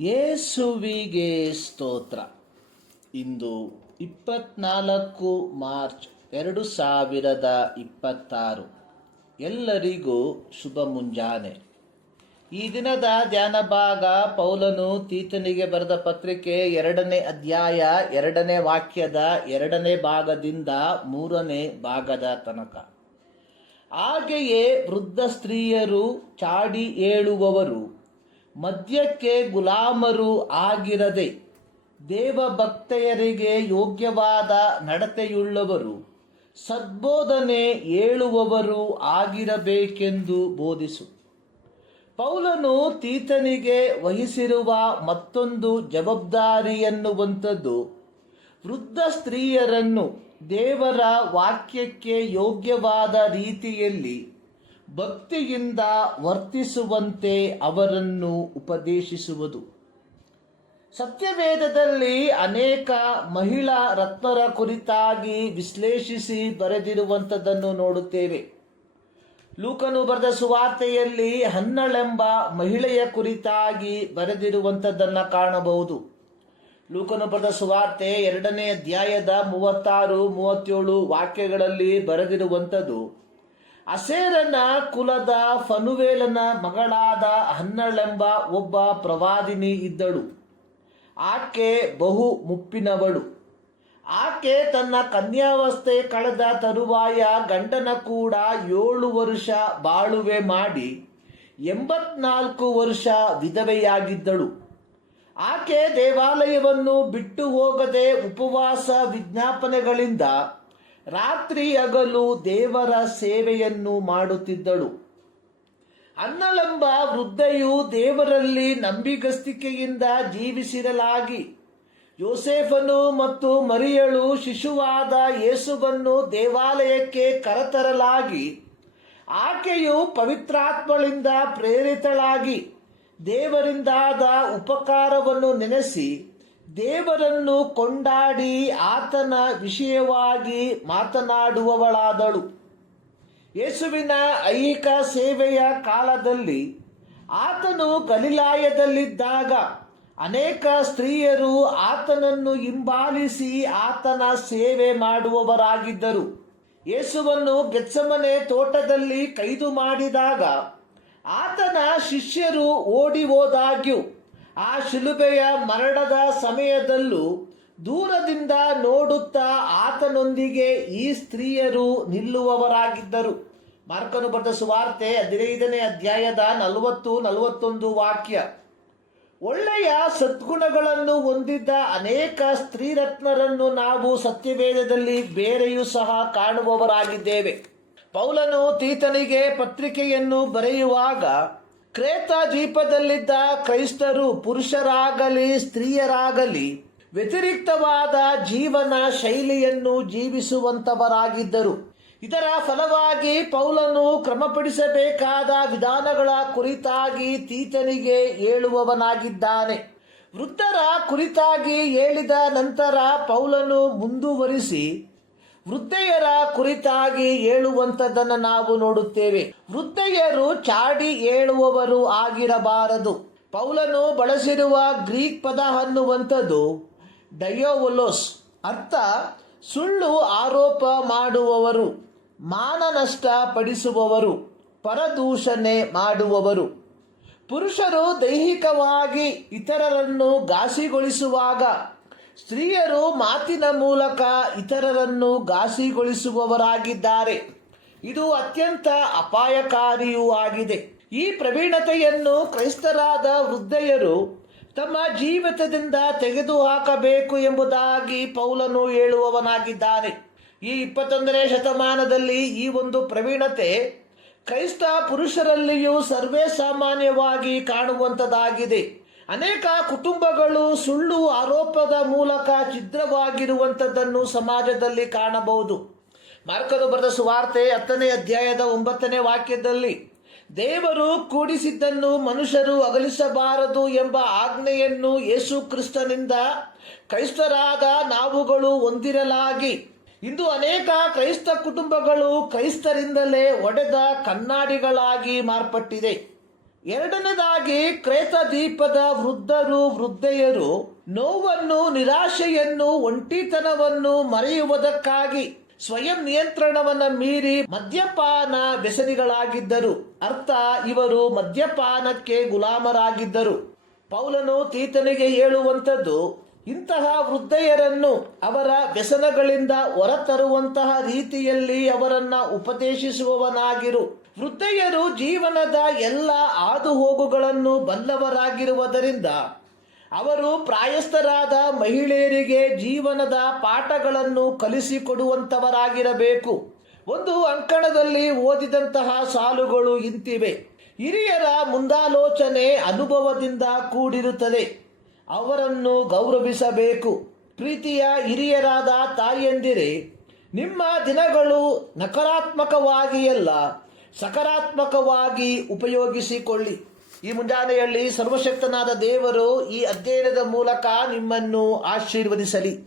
ಯೇಸುವಿಗೆ ಸ್ತೋತ್ರ. ಇಂದು 24 ಮಾರ್ಚ್ 2026. ಎಲ್ಲರಿಗೂ ಶುಭ ಮುಂಜಾನೆ. ಈ ದಿನದ ಧ್ಯಾನ ಭಾಗ ಪೌಲನು ತೀತನಿಗೆ ಬರೆದ ಪತ್ರಿಕೆ 2ನೇ ಅಧ್ಯಾಯ 2ನೇ ವಾಕ್ಯದ 2ನೇ ಭಾಗದಿಂದ 3ನೇ ಭಾಗದ ತನಕ. ಹಾಗೆಯೇ ವೃದ್ಧ ಸ್ತ್ರೀಯರು ಚಾಡಿ ಏಳುವವರು, ಮದ್ಯಕ್ಕೆ ಗುಲಾಮರು ಆಗಿರದೆ ದೇವಭಕ್ತೆಯರಿಗೆ ಯೋಗ್ಯವಾದ ನಡತೆಯುಳ್ಳವರು, ಸದ್ಬೋಧನೆ ಹೇಳುವವರು ಆಗಿರಬೇಕೆಂದು ಬೋಧಿಸು. ಪೌಲನು ತೀತನಿಗೆ ವಹಿಸಿರುವ ಮತ್ತೊಂದು ಜವಾಬ್ದಾರಿ ಎನ್ನುವಂಥದ್ದು ವೃದ್ಧ ಸ್ತ್ರೀಯರನ್ನು ದೇವರ ವಾಕ್ಯಕ್ಕೆ ಯೋಗ್ಯವಾದ ರೀತಿಯಲ್ಲಿ ಭಕ್ತಿಯಿಂದ ವರ್ತಿಸುವಂತೆ ಅವರನ್ನು ಉಪದೇಶಿಸುವುದು. ಸತ್ಯವೇದದಲ್ಲಿ ಅನೇಕ ಮಹಿಳಾ ರತ್ನರ ಕುರಿತಾಗಿ ವಿಶ್ಲೇಷಿಸಿ ಬರೆದಿರುವಂಥದ್ದನ್ನು ನೋಡುತ್ತೇವೆ. ಲೂಕನು ಬರೆದ ಸುವಾರ್ತೆಯಲ್ಲಿ ಹನ್ನಳೆಂಬ ಮಹಿಳೆಯ ಕುರಿತಾಗಿ ಬರೆದಿರುವಂಥದ್ದನ್ನು ಕಾಣಬಹುದು. ಲೂಕನು ಬರೆದ ಸುವಾರ್ತೆ 2ನೇ ಅಧ್ಯಾಯದ 36-37 ವಾಕ್ಯಗಳಲ್ಲಿ ಬರೆದಿರುವಂಥದ್ದು, ಅಸೇರನ ಕುಲದ ಫನುವೇಲನ ಮಗಳಾದ ಹನ್ನಳೆಂಬ ಒಬ್ಬ ಪ್ರವಾದಿನಿ ಇದ್ದಳು. ಆಕೆ ಬಹು ಮುಪ್ಪಿನವಳು. ಆಕೆ ತನ್ನ ಕನ್ಯಾವಸ್ಥೆ ಕಳೆದ ತರುವಾಯ ಗಂಡನ ಕೂಡ 7 ವರ್ಷ ಬಾಳುವೆ ಮಾಡಿ 84 ವರ್ಷ ವಿಧವೆಯಾಗಿದ್ದಳು. ಆಕೆ ದೇವಾಲಯವನ್ನು ಬಿಟ್ಟು ಹೋಗದೆ ಉಪವಾಸ ವಿಜ್ಞಾಪನೆಗಳಿಂದ ರಾತ್ರಿ ಹಗಲು ದೇವರ ಸೇವೆಯನ್ನು ಮಾಡುತ್ತಿದ್ದಳು. ಹನ್ನಳೆಂಬ ವೃದ್ಧೆಯು ದೇವರಲ್ಲಿ ನಂಬಿಗಸ್ತಿಕೆಯಿಂದ ಜೀವಿಸಿರಲಾಗಿ, ಯೋಸೇಫನು ಮತ್ತು ಮರಿಯಳು ಶಿಶುವಾದ ಯೇಸುವನ್ನು ದೇವಾಲಯಕ್ಕೆ ಕರೆತರಲಾಗಿ, ಆಕೆಯು ಪವಿತ್ರಾತ್ಮಳಿಂದ ಪ್ರೇರಿತಳಾಗಿ ದೇವರಿಂದಾದ ಉಪಕಾರವನ್ನು ನೆನೆಸಿ ದೇವರನ್ನು ಕೊಂಡಾಡಿ ಆತನ ವಿಷಯವಾಗಿ ಮಾತನಾಡುವವಳಾದಳು. ಯೇಸುವಿನ ಐಹಿಕ ಸೇವೆಯ ಕಾಲದಲ್ಲಿ ಆತನು ಗಲಿಲಾಯದಲ್ಲಿದ್ದಾಗ ಅನೇಕ ಸ್ತ್ರೀಯರು ಆತನನ್ನು ಹಿಂಬಾಲಿಸಿ ಆತನ ಸೇವೆ ಮಾಡುವವರಾಗಿದ್ದರು. ಯೇಸುವನ್ನು ಗೆತ್ಸಮನೆ ತೋಟದಲ್ಲಿ ಕೈದು ಮಾಡಿದಾಗ ಆತನ ಶಿಷ್ಯರು ಓಡಿ ಹೋದಾಗ್ಯೂ ಆ ಶಿಲುಬೆಯ ಮರಣದ ಸಮಯದಲ್ಲೂ ದೂರದಿಂದ ನೋಡುತ್ತಾ ಆತನೊಂದಿಗೆ ಈ ಸ್ತ್ರೀಯರು ನಿಲ್ಲುವವರಾಗಿದ್ದರು. ಮಾರ್ಕನು ಬರೆದ ಸುವಾರ್ತೆ 15ನೇ ಅಧ್ಯಾಯದ 40-41 ವಾಕ್ಯ. ಒಳ್ಳೆಯ ಸದ್ಗುಣಗಳನ್ನು ಹೊಂದಿದ್ದ ಅನೇಕ ಸ್ತ್ರೀರತ್ನರನ್ನು ನಾವು ಸತ್ಯವೇದದಲ್ಲಿ ಬೇರೆಯೂ ಸಹ ಕಾಣುವವರಾಗಿದ್ದೇವೆ. ಪೌಲನು ತೀತನಿಗೆ ಪತ್ರಿಕೆಯನ್ನು ಬರೆಯುವಾಗ ಕ್ರೇತ ದ್ವೀಪದಲ್ಲಿದ್ದ ಕ್ರೈಸ್ತರು ಪುರುಷರಾಗಲಿ ಸ್ತ್ರೀಯರಾಗಲಿ ವ್ಯತಿರಿಕ್ತವಾದ ಜೀವನ ಶೈಲಿಯನ್ನು ಜೀವಿಸುವಂತವರಾಗಿದ್ದರು. ಇದರ ಫಲವಾಗಿ ಪೌಲನು ಕ್ರಮಪಡಿಸಬೇಕಾದ ವಿಧಾನಗಳ ಕುರಿತಾಗಿ ತೀತನಿಗೆ ಹೇಳುವವನಾಗಿದ್ದಾನೆ. ವೃದ್ಧರ ಕುರಿತಾಗಿ ಹೇಳಿದ ನಂತರ ಪೌಲನು ಮುಂದುವರಿಸಿ ವೃದ್ಧೆಯರ ಕುರಿತಾಗಿ ಹೇಳುವಂಥದ್ದನ್ನು ನಾವು ನೋಡುತ್ತೇವೆ. ವೃದ್ಧೆಯರು ಚಾಡಿ ಹೇಳುವವರು ಆಗಿರಬಾರದು. ಪೌಲನು ಬಳಸಿರುವ ಗ್ರೀಕ್ ಪದ ಅನ್ನುವಂಥದ್ದು ಡಯೋವೊಲೋಸ್, ಅರ್ಥ ಸುಳ್ಳು ಆರೋಪ ಮಾಡುವವರು, ಮಾನನಷ್ಟ ಪಡಿಸುವವರು, ಪರದೂಷಣೆ ಮಾಡುವವರು. ಪುರುಷರು ದೈಹಿಕವಾಗಿ ಇತರರನ್ನು ಘಾಸಿಗೊಳಿಸುವಾಗ ಸ್ತ್ರೀಯರು ಮಾತಿನ ಮೂಲಕ ಇತರರನ್ನು ಘಾಸಿಗೊಳಿಸುವವರಾಗಿದ್ದಾರೆ. ಇದು ಅತ್ಯಂತ ಅಪಾಯಕಾರಿಯೂ ಆಗಿದೆ. ಈ ಪ್ರವೀಣತೆಯನ್ನು ಕ್ರೈಸ್ತರಾದ ವೃದ್ಧೆಯರು ತಮ್ಮ ಜೀವಿತದಿಂದ ತೆಗೆದುಹಾಕಬೇಕು ಎಂಬುದಾಗಿ ಪೌಲನು ಹೇಳುವವನಾಗಿದ್ದಾನೆ. ಈ 21ನೇ ಶತಮಾನದಲ್ಲಿ ಈ ಒಂದು ಪ್ರವೀಣತೆ ಕ್ರೈಸ್ತ ಪುರುಷರಲ್ಲಿಯೂ ಸರ್ವೇ ಸಾಮಾನ್ಯವಾಗಿ ಕಾಣುವಂಥದ್ದಾಗಿದೆ. ಅನೇಕ ಕುಟುಂಬಗಳು ಸುಳ್ಳು ಆರೋಪದ ಮೂಲಕ ಛಿದ್ರವಾಗಿರುವಂಥದ್ದನ್ನು ಸಮಾಜದಲ್ಲಿ ಕಾಣಬಹುದು. ಮಾರ್ಕನು ಬರೆದ ಸುವಾರ್ತೆ 10ನೇ ಅಧ್ಯಾಯದ 9ನೇ ವಾಕ್ಯದಲ್ಲಿ ದೇವರು ಕೂಡಿಸಿದ್ದನ್ನು ಮನುಷ್ಯರು ಅಗಲಿಸಬಾರದು ಎಂಬ ಆಜ್ಞೆಯನ್ನು ಯೇಸು ಕ್ರಿಸ್ತನಿಂದ ಕ್ರೈಸ್ತರಾದ ನಾವುಗಳು ಹೊಂದಿರಲಾಗಿ, ಇಂದು ಅನೇಕ ಕ್ರೈಸ್ತ ಕುಟುಂಬಗಳು ಕ್ರೈಸ್ತರಿಂದಲೇ ಒಡೆದ ಕನ್ನಡಿಗಳಾಗಿ ಮಾರ್ಪಟ್ಟಿದೆ. ಎರಡನೇದಾಗಿ ಕ್ರೇತ ದ್ವೀಪದ ವೃದ್ಧರು ವೃದ್ಧೆಯರು ನೋವನ್ನು, ನಿರಾಶೆಯನ್ನು, ಒಂಟಿತನವನ್ನು ಮರೆಯುವುದಕ್ಕಾಗಿ ಸ್ವಯಂ ನಿಯಂತ್ರಣವನ್ನ ಮೀರಿ ಮದ್ಯಪಾನ ವ್ಯಸನಿಗಳಾಗಿದ್ದರು. ಅರ್ಥ, ಇವರು ಮದ್ಯಪಾನಕ್ಕೆ ಗುಲಾಮರಾಗಿದ್ದರು. ಪೌಲನು ತೀತನಿಗೆ ಹೇಳುವಂಥದ್ದು, ಇಂತಹ ವೃದ್ಧೆಯರನ್ನು ಅವರ ವ್ಯಸನಗಳಿಂದ ಹೊರತರುವಂತಹ ರೀತಿಯಲ್ಲಿ ಅವರನ್ನ ಉಪದೇಶಿಸುವವನಾಗಿರು. ವೃದ್ಧೆಯರು ಜೀವನದ ಎಲ್ಲ ಹಾದುಹೋಗುಗಳನ್ನು ಬಲ್ಲವರಾಗಿರುವುದರಿಂದ ಅವರು ಪ್ರಾಯಸ್ಥರಾದ ಮಹಿಳೆಯರಿಗೆ ಜೀವನದ ಪಾಠಗಳನ್ನು ಕಲಿಸಿಕೊಡುವಂಥವರಾಗಿರಬೇಕು. ಒಂದು ಅಂಕಣದಲ್ಲಿ ಓದಿದಂತಹ ಸಾಲುಗಳು ಇಂತಿವೆ: ಹಿರಿಯರ ಮುಂದಾಲೋಚನೆ ಅನುಭವದಿಂದ ಕೂಡಿರುತ್ತದೆ, ಅವರನ್ನು ಗೌರವಿಸಬೇಕು. ಪ್ರೀತಿಯ ಹಿರಿಯರಾದ ತಾಯಿಯಂದಿರೇ, ನಿಮ್ಮ ದಿನಗಳು ನಕಾರಾತ್ಮಕವಾಗಿ ಅಲ್ಲ, ಸಕಾರಾತ್ಮಕವಾಗಿ ಉಪಯೋಗಿಸಿಕೊಳ್ಳಿ. ಈ ಮುಂಜಾನೆಯಲ್ಲಿ ಸರ್ವಶಕ್ತನಾದ ದೇವರು ಈ ಅಧ್ಯಯನದ ಮೂಲಕ ನಿಮ್ಮನ್ನು ಆಶೀರ್ವದಿಸಲಿ.